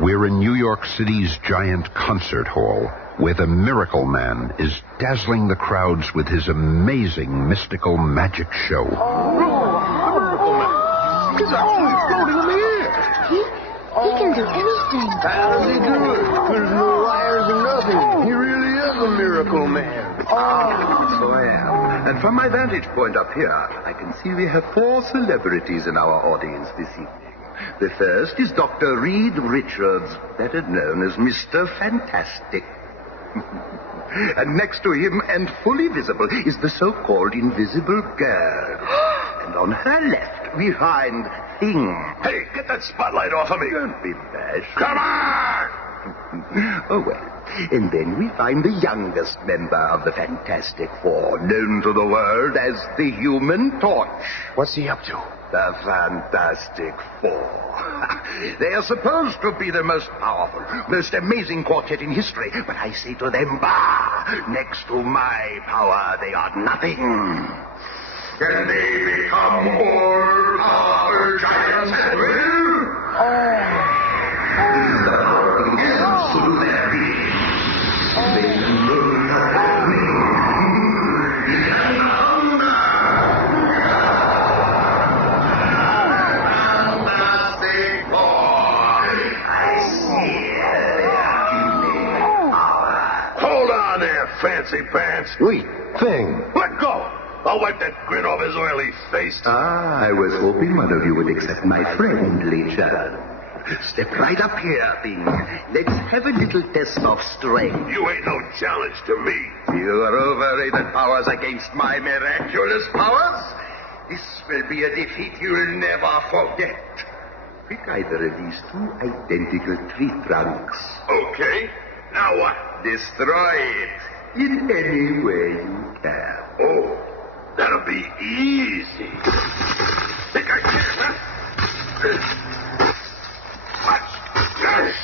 We're in New York City's giant concert hall, where the Miracle Man is dazzling the crowds with his amazing mystical magic show. The Miracle Man! He's actually floating in the air! He can do anything. How does he do it? There's no wires or nothing. He really is a Miracle Man. So I am. And from my vantage point up here, I can see we have 4 celebrities in our audience this evening. The first is Dr. Reed Richards, better known as Mr. Fantastic. And next to him, and fully visible, is the so-called Invisible Girl. And on her left, we find Thing. Hey, get that spotlight off of me. Don't be bashful. Come on! Oh, well. And then we find the youngest member of the Fantastic Four, known to the world as the Human Torch. What's he up to? The Fantastic Four. They are supposed to be the most powerful, most amazing quartet in history. But I say to them, bah! Next to my power, they are nothing. Can they become all power giants at will? The power begins through their being. They can rule the fancy pants. Wait, Thing. Let go! I'll wipe that grin off his oily face. I was hoping one of you would accept my friendly challenge. Step right up here, Thing. Let's have a little test of strength. You ain't no challenge to me. Your overrated powers against my miraculous powers? This will be a defeat you'll never forget. Pick either of these 2 identical tree trunks. Okay. Now what? Destroy it in any way you can. Oh, that'll be easy. Think I can, huh? Watch. Gosh.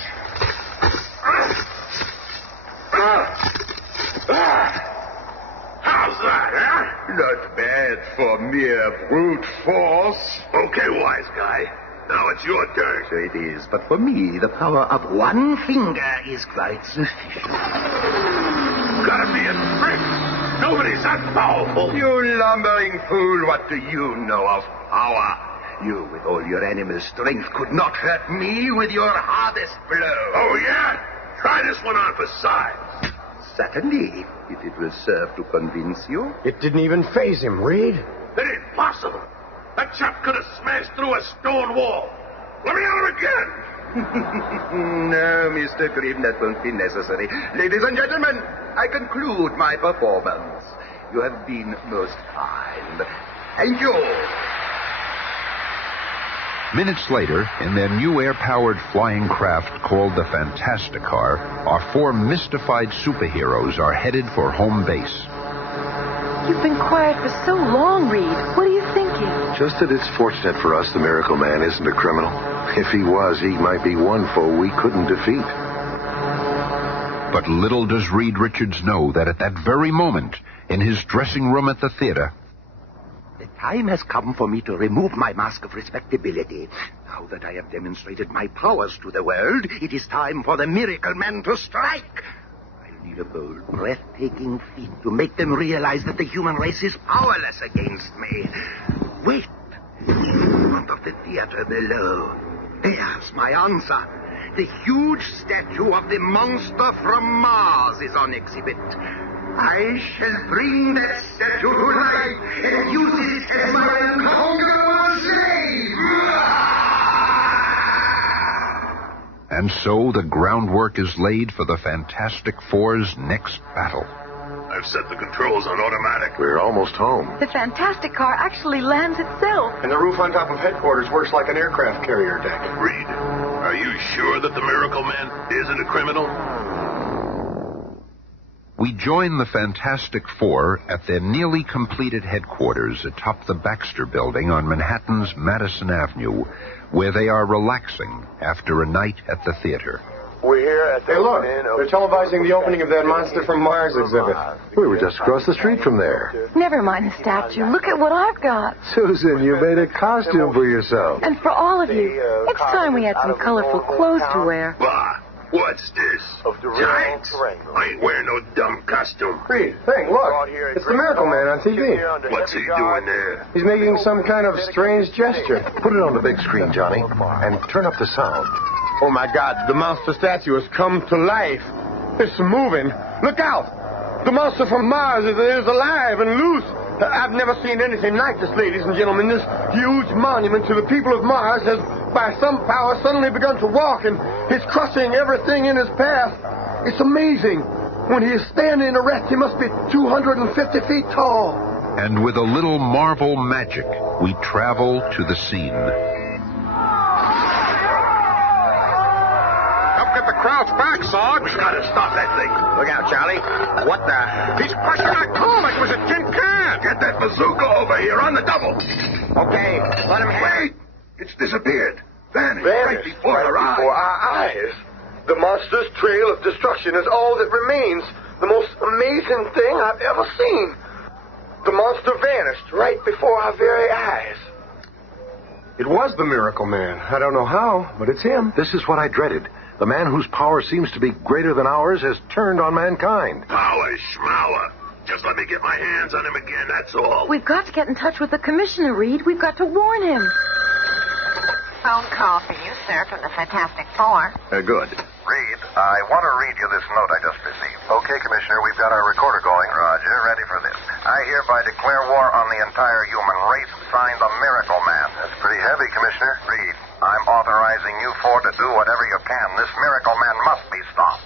How's that, huh? Not bad for mere brute force. Okay, wise guy. Now it's your turn. So it is, but for me, the power of one finger is quite sufficient. Gotta be a trick. Nobody's that powerful. You lumbering fool, what do you know of power? You, with all your animal strength, could not hurt me with your hardest blow. Oh, yeah? Try this one on for size. Certainly, if it will serve to convince you. It didn't even faze him, Reed. It ain't possible. That chap could have smashed through a stone wall. Let me at him again. No, Mr. Grimm, that won't be necessary. Ladies and gentlemen, I conclude my performance. You have been most kind. Thank you. Minutes later, in their new air-powered flying craft called the Fantasticar, our 4 mystified superheroes are headed for home base. You've been quiet for so long, Reed. What are you thinking? Just that it's fortunate for us the Miracle Man isn't a criminal. If he was, he might be one foe we couldn't defeat. But little does Reed Richards know that at that very moment, in his dressing room at the theater, The time has come for me to remove my mask of respectability. Now that I have demonstrated my powers to the world, it is time for the Miracle Man to strike. I'll need a bold, breathtaking feat to make them realize that the human race is powerless against me. Wait. In front of the theater below. There's my answer. The huge statue of the monster from Mars is on exhibit. I shall bring that statue to life and use it as my unconquerable slave. and so the groundwork is laid for the Fantastic Four's next battle. I've set the controls on automatic. We're almost home. The Fantastic Car actually lands itself. And the roof on top of headquarters works like an aircraft carrier deck. Reed, are you sure that the Miracle Man isn't a criminal? We join the Fantastic Four at their nearly completed headquarters atop the Baxter Building on Manhattan's Madison Avenue, where they are relaxing after a night at the theater. We're here at the they're televising the opening of that Monster from Mars exhibit. We were just across the street from there. Never mind the statue. Look at what I've got. Susan, you made a costume for yourself. And for all of you, it's time we had some colorful clothes to wear. Bah, what's this? Giants? I ain't wearing no dumb costume. Reed, hey, look. It's the Miracle Man on TV. What's he doing there? He's making some kind of strange gesture. Put it on the big screen, Johnny, and turn up the sound. Oh, my God, the monster statue has come to life. It's moving. Look out! The monster from Mars is alive and loose. I've never seen anything like this, ladies and gentlemen. This huge monument to the people of Mars has, by some power, suddenly begun to walk, and he's crushing everything in his path. It's amazing. When he is standing erect, he must be 250 feet tall. And with a little Marvel magic, we travel to the scene. Get the crowds back, Sarge. We gotta stop that thing. Look out, Charlie. What the? He's crushing our car like it was a tin can. Get that bazooka over here on the double. Okay, let him have it. Wait! It's disappeared. Vanished right before our eyes. The monster's trail of destruction is all that remains. The most amazing thing I've ever seen. The monster vanished right before our very eyes. It was the Miracle Man. I don't know how, but it's him. This is what I dreaded. The man whose power seems to be greater than ours has turned on mankind. Power schmower. Just let me get my hands on him again, that's all. We've got to get in touch with the commissioner, Reed. We've got to warn him. Phone call for you, sir, from the Fantastic Four. Good. Reed, I want to read you this note I just received. Okay, Commissioner, we've got our recorder going. Roger, ready for this. I hereby declare war on the entire human race. Signed, the Miracle Man. That's pretty heavy, Commissioner. Reed, I'm authorizing you four to do whatever you can. This Miracle Man must be stopped.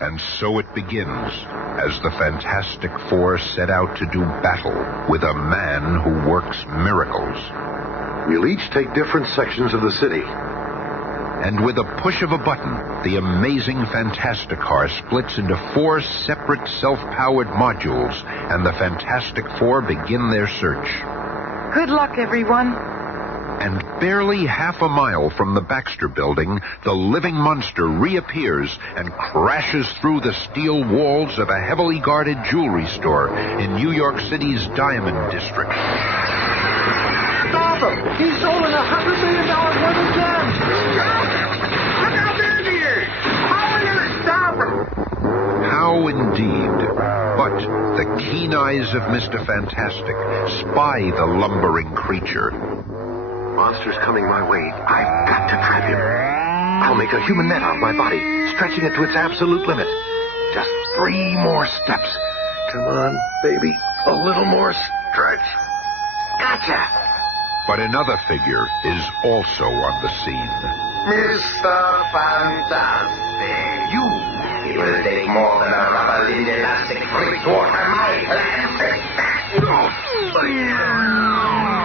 And so it begins, as the Fantastic Four set out to do battle with a man who works miracles. We'll each take different sections of the city. And with a push of a button, the amazing Fantasticar splits into 4 separate self-powered modules, and the Fantastic Four begin their search. Good luck, everyone. And barely half a mile from the Baxter Building, the living monster reappears and crashes through the steel walls of a heavily guarded jewelry store in New York City's Diamond District. Stop him! He's stolen $100 million worth of gems! Look how big he is! How are we gonna stop him? How indeed. But the keen eyes of Mr. Fantastic spy the lumbering creature. Monster's coming my way. I've got to trap him. I'll make a human net out of my body, stretching it to its absolute limit. Just 3 more steps. Come on, baby. A little more stretch. Gotcha! But another figure is also on the scene. Mr. Fantastic. It will take more than a rubber-limbed elastic freak to alter my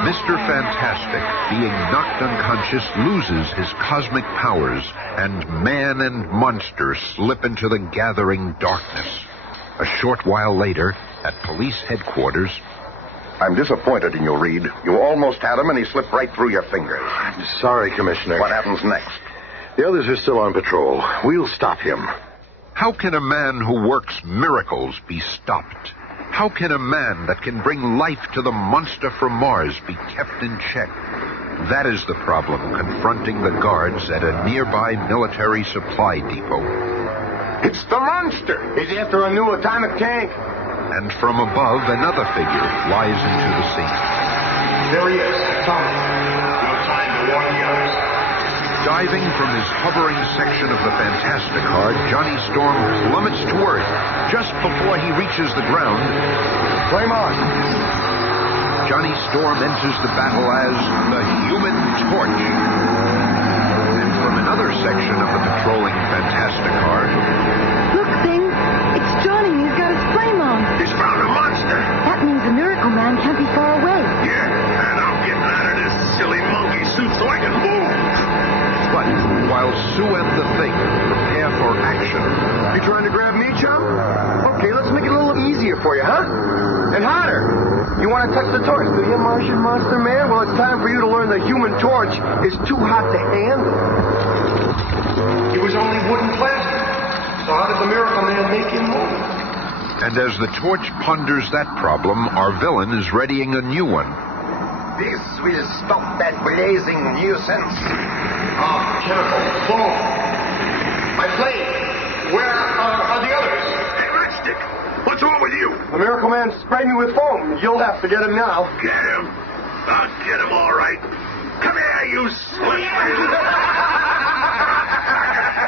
Mr. Fantastic, being knocked unconscious, loses his cosmic powers, and man and monster slip into the gathering darkness. A short while later, at police headquarters... I'm disappointed in you, Reed. You almost had him, and he slipped right through your fingers. I'm sorry, Commissioner. What happens next? The others are still on patrol. We'll stop him. How can a man who works miracles be stopped? How can a man that can bring life to the monster from Mars be kept in check? That is the problem confronting the guards at a nearby military supply depot. It's the monster! He's after a new atomic tank. And from above, another figure flies into the scene. There he is, Tommy. No time to warn the others. Diving from his hovering section of the Fantasticar, Johnny Storm plummets to Earth just before he reaches the ground. Flame on. Johnny Storm enters the battle as the Human Torch. And from another section of the patrolling Fantasticar... Look, Thing. It's Johnny. He's got his flame on. He's found a monster. That means the Miracle Man can't be far away. Yeah, and I'm getting out of this silly monkey suit so I can move. But while Sue and the Thing prepare for action... You trying to grab me, chum? Okay, let's make it a little easier for you, huh? And hotter. You want to touch the torch, do you, Martian Monster Man? Well, it's time for you to learn the Human Torch is too hot to handle. He was only wooden plastic. So how did the Miracle Man make him move? And as the torch ponders that problem, our villain is readying a new one. This will stop that blazing nuisance. Chemical. Boom. My flame. Where are the others? Hey, Matchstick, what's wrong with you? The Miracle Man sprayed me with foam. You'll have to get him now. Get him. I'll get him all right. Come here, you slip.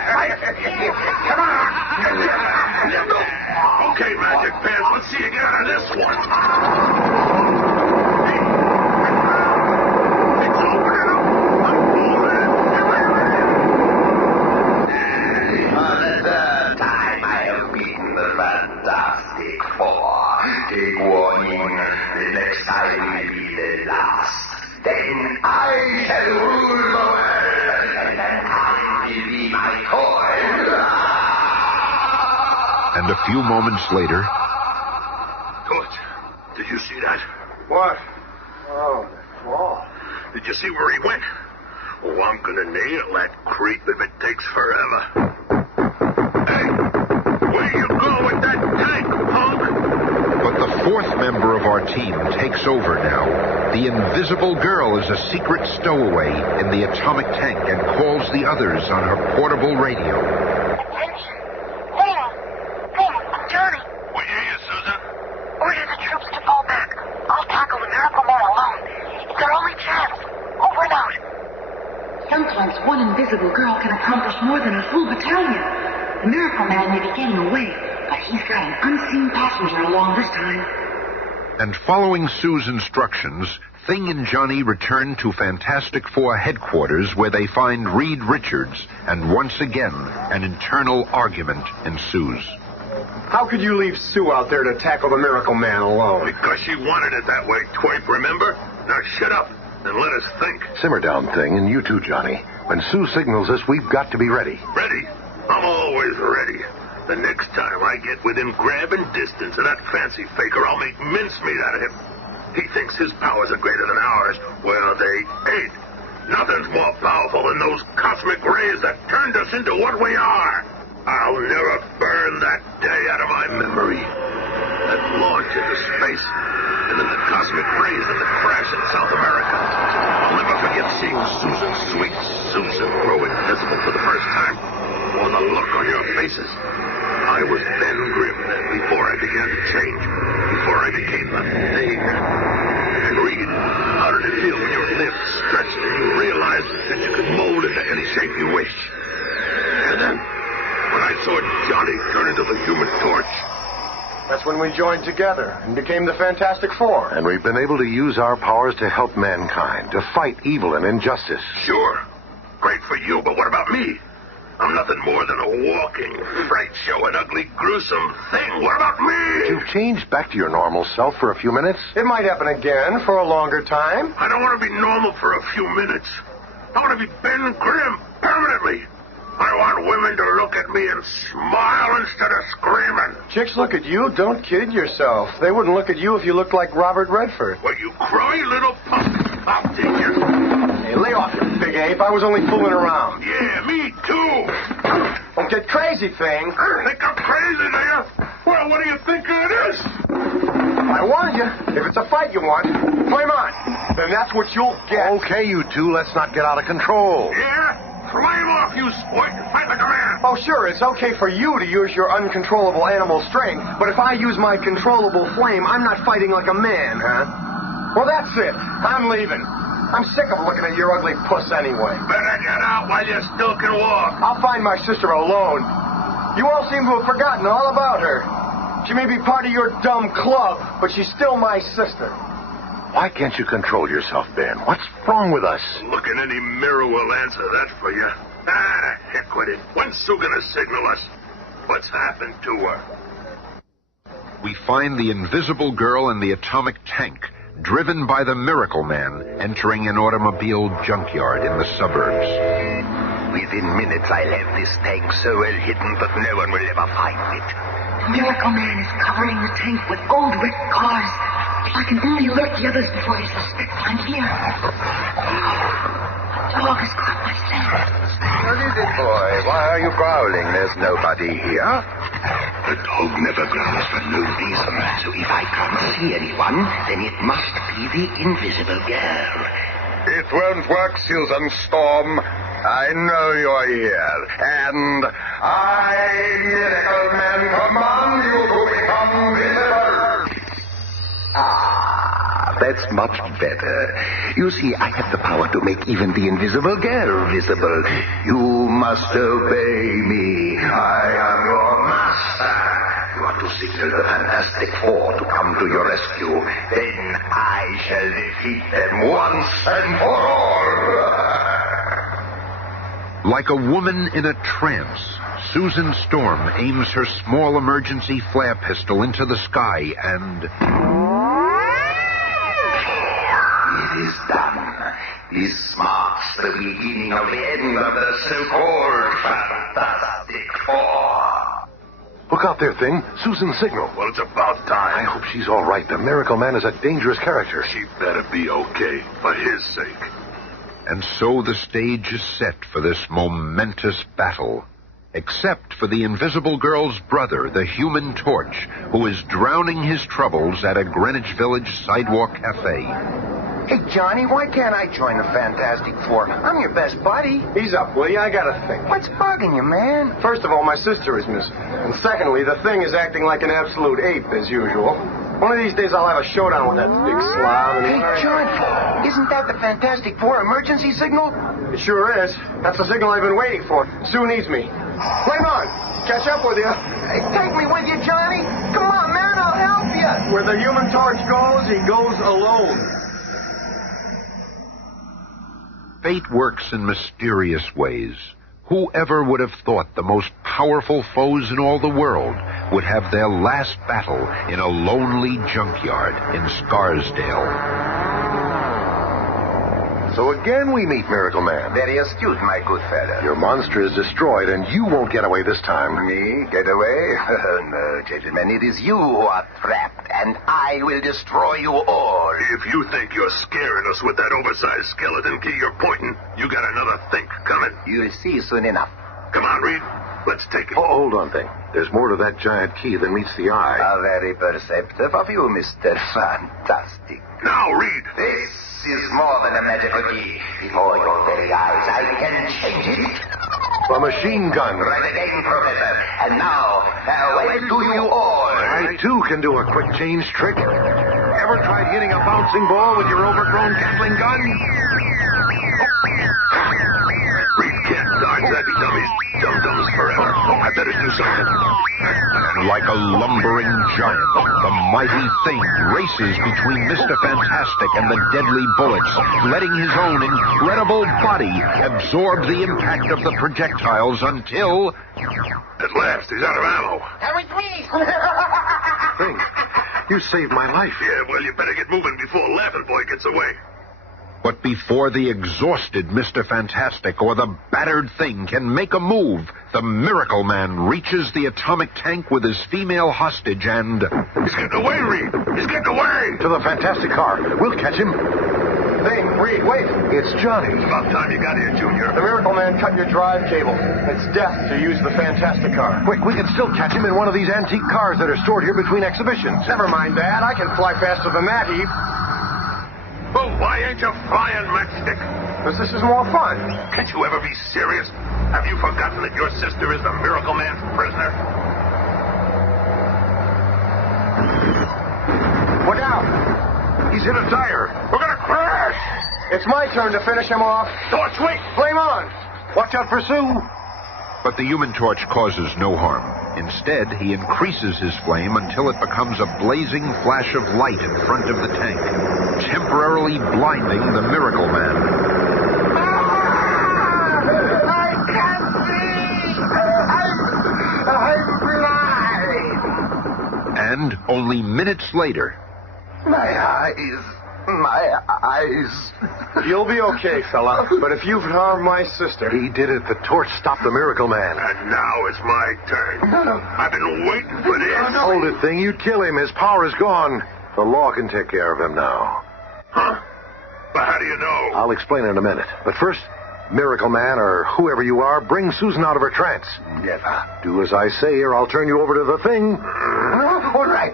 Come on. Okay, Magic Pants, let's see you get out of this one. It's opening up. I'm falling. For the third time I have beaten the Fantastic Four. Take warning, the next time will be the last. Then I shall rule the world, and mankind will be my toy. And a few moments later, Good. Did you see that? What? Oh, the claw. Did you see where he went? Oh, I'm gonna nail that creep if it takes forever. Hey, where you go with that tank, punk? but the fourth member of our team takes over now. The Invisible Girl is a secret stowaway in the atomic tank and calls the others on her portable radio. Attention. Ben, I'm Johnny. We hear you, Susan. Order the troops to fall back. I'll tackle the Miracle Man alone. It's our only chance. Over and out. Sometimes one invisible girl can accomplish more than a full battalion. The Miracle Man may be getting away, but he's got an unseen passenger along this time. And following Sue's instructions, Thing and Johnny return to Fantastic Four headquarters where they find Reed Richards, and once again, an internal argument ensues. How could you leave Sue out there to tackle the Miracle Man alone? Because she wanted it that way, twerp, remember? Now shut up and let us think. Simmer down, Thing, and you too, Johnny. When Sue signals us, we've got to be ready. Ready? I'm always ready. The next time I get within grabbing distance of that fancy faker, I'll make mincemeat out of him. He thinks his powers are greater than ours. Well, they ain't. Nothing's more powerful than those cosmic rays that turned us into what we are. I'll never burn that day out of my memory. That launch into space, and then the cosmic rays and the crash in South America. I'll never forget seeing Susan, sweet Susan, grow invisible for the first time. Or the look on your faces. I was Ben Grimm then, before I began to change. Before I became the Thing. And Reed, how did it feel when your lips stretched and you realized that you could mold into any shape you wish? And then, when I saw Johnny turn into the Human Torch. That's when we joined together and became the Fantastic Four. And we've been able to use our powers to help mankind, to fight evil and injustice. Sure. Great for you, but what about me? I'm nothing more than a walking fright show, an ugly, gruesome thing. What about me? You've changed back to your normal self for a few minutes. It might happen again for a longer time. I don't want to be normal for a few minutes. I want to be Ben Grimm permanently. I want women to look at me and smile instead of screaming. Chicks look at you, don't kid yourself. They wouldn't look at you if you looked like Robert Redford. Well, you crummy little punk. I'll teach you. Hey, lay off, you big ape. I was only fooling around. Yeah, me too. Don't get crazy, Thing. Think I'm crazy, do you? Well, what do you think it is? I warned you. If it's a fight you want, flame on. Then that's what you'll get. Okay, you two, let's not get out of control. Yeah? Flame off, you sport, and fight like a man. Oh, sure, it's okay for you to use your uncontrollable animal strength, but if I use my controllable flame, I'm not fighting like a man, huh? Well, that's it. I'm leaving. I'm sick of looking at your ugly puss anyway. Better get out while you still can walk. I'll find my sister alone. You all seem to have forgotten all about her. She may be part of your dumb club, but she's still my sister. Why can't you control yourself, Ben? What's wrong with us? Look in any mirror will answer that for you. Ah, heck with it. When's Sue gonna signal us? What's happened to her? We find the Invisible Girl and the atomic tank, driven by the Miracle Man, entering an automobile junkyard in the suburbs. Within minutes, I'll have this tank so well hidden that no one will ever find it. The Miracle Man is covering the tank with old wrecked cars. If I can only alert the others before he suspects I'm here. A dog has caught my scent. What are you Big boy, why are you growling? There's nobody here. The dog never growls for no reason. So if I can't see anyone, then it must be the invisible girl. It won't work, Susan Storm. I know you're here. And I, Miracle Man, command you to become visible. That's much better. You see, I have the power to make even the invisible girl visible. You must obey me. I am your master. You are to signal the Fantastic Four to come to your rescue. Then I shall defeat them once and for all. Like a woman in a trance, Susan Storm aims her small emergency flare pistol into the sky and... It is done. This marks the beginning of the end of the so-called Fantastic Four. Look out there, Thing. Susan's signal. Well, it's about time. I hope she's all right. The Miracle Man is a dangerous character. She better be okay, for his sake. And so the stage is set for this momentous battle. Except for the Invisible Girl's brother, the Human Torch, who is drowning his troubles at a Greenwich Village sidewalk cafe. Hey, Johnny, why can't I join the Fantastic Four? I'm your best buddy. Ease up, will you? I got a thing. What's bugging you, man? First of all, my sister is missing. And secondly, the Thing is acting like an absolute ape, as usual. One of these days I'll have a showdown with that big slob. Hey, John, isn't that the Fantastic Four emergency signal? It sure is. That's the signal I've been waiting for. Sue needs me. Flame on! Catch up with you. Hey, take me with you, Johnny. Come on, man, I'll help you. Where the Human Torch goes, he goes alone. Fate works in mysterious ways. Whoever would have thought the most powerful foes in all the world would have their last battle in a lonely junkyard in Scarsdale? So again we meet Miracle Man. Very astute, my good fellow. Your monster is destroyed, and you won't get away this time. Me? Get away? No, gentlemen, it is you who are trapped, and I will destroy you all. If you think you're scaring us with that oversized skeleton key you're pointing, you got another think coming. You'll see soon enough. Come on, Reed. Let's take it. Oh, hold on, Thing. There's more to that giant key than meets the eye. How very perceptive of you, Mr. Fantastic. Now, Reed. This is more than a magical key. Before your very eyes, I can change it. A machine gun. Right again, Professor. And now, where do you all? I, too, can do a quick change trick. Ever tried hitting a bouncing ball with your overgrown Gatling gun? Reed can't dodge that. He dummies dum-dums forever. I better do something. And like a lumbering giant, the mighty Thing races between Mr. Fantastic and the deadly bullets, letting his own incredible body absorb the impact of the projectiles until... At last, he's out of ammo. That was me. Thing, you saved my life. Yeah, well, you better get moving before Laughing Boy gets away. But before the exhausted Mr. Fantastic or the battered Thing can make a move, the Miracle Man reaches the atomic tank with his female hostage and... He's getting away, Reed. He's getting away. To the Fantastic car. We'll catch him. Thing, Reed, wait. It's Johnny. It's about time you got here, Junior. The Miracle Man cut your drive cable. It's death to use the Fantastic car. Quick, we can still catch him in one of these antique cars that are stored here between exhibitions. Never mind that. I can fly faster than that, Eve. Well, why ain't you flying, Matchstick? Because this is more fun. Can't you ever be serious? Have you forgotten that your sister is the Miracle Man's prisoner? Look out. He's hit a tire. We're gonna crash! It's my turn to finish him off. Torch, wait! Flame on. Watch out for Sue. But the Human Torch causes no harm. Instead, he increases his flame until it becomes a blazing flash of light in front of the tank, temporarily blinding the Miracle Man. I can't see. I'm blind. And only minutes later... My eyes. You'll be okay, fella. But if you've harmed my sister... He did it. The torch stopped the Miracle Man. And now it's my turn. I've been waiting for this. Hold it, Thing. You'd kill him. His power is gone. The law can take care of him now. Huh? But how do you know? I'll explain in a minute. But first, Miracle Man, or whoever you are, bring Susan out of her trance. Never. Do as I say, or I'll turn you over to the thing. All right.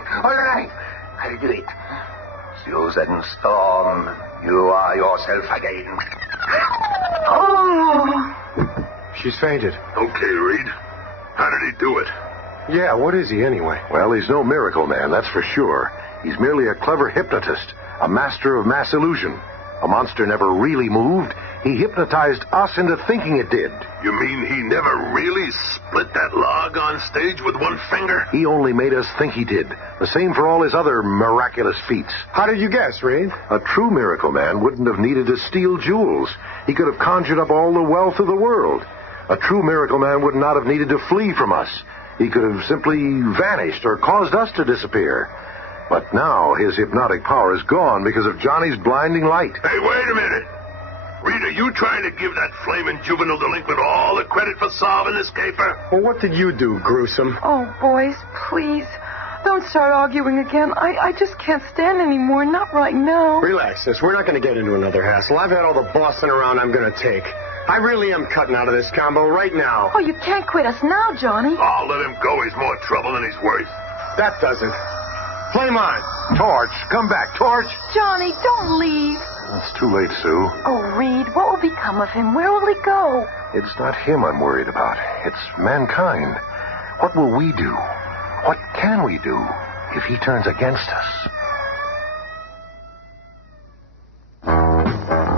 I'll do it. Susan Storm, you are yourself again. Oh. She's fainted. Okay, Reed. How did he do it? Yeah, what is he anyway? Well, he's no Miracle Man, that's for sure. He's merely a clever hypnotist, a master of mass illusion. A monster never really moved. He hypnotized us into thinking it did. You mean he never really split that log on stage with one finger? He only made us think he did. The same for all his other miraculous feats. How did you guess, Reed? A true Miracle Man wouldn't have needed to steal jewels. He could have conjured up all the wealth of the world. A true Miracle Man would not have needed to flee from us. He could have simply vanished or caused us to disappear. But now his hypnotic power is gone because of Johnny's blinding light. Hey, wait a minute. Reed, are you trying to give that flaming juvenile delinquent all the credit for solving this caper? Well, what did you do, Gruesome? Oh, boys, please. Don't start arguing again. I just can't stand anymore. Not right now. Relax, sis. We're not going to get into another hassle. I've had all the bossing around I'm going to take. I really am cutting out of this combo right now. Oh, you can't quit us now, Johnny. Oh, let him go. He's more trouble than he's worth. That doesn't. Flame on. Torch, come back, Torch. Johnny, don't leave. It's too late, Sue. Oh, Reed, what will become of him? Where will he go? It's not him I'm worried about. It's mankind. What will we do? What can we do if he turns against us?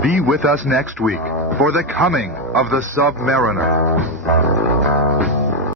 Be with us next week for the coming of the Submariner.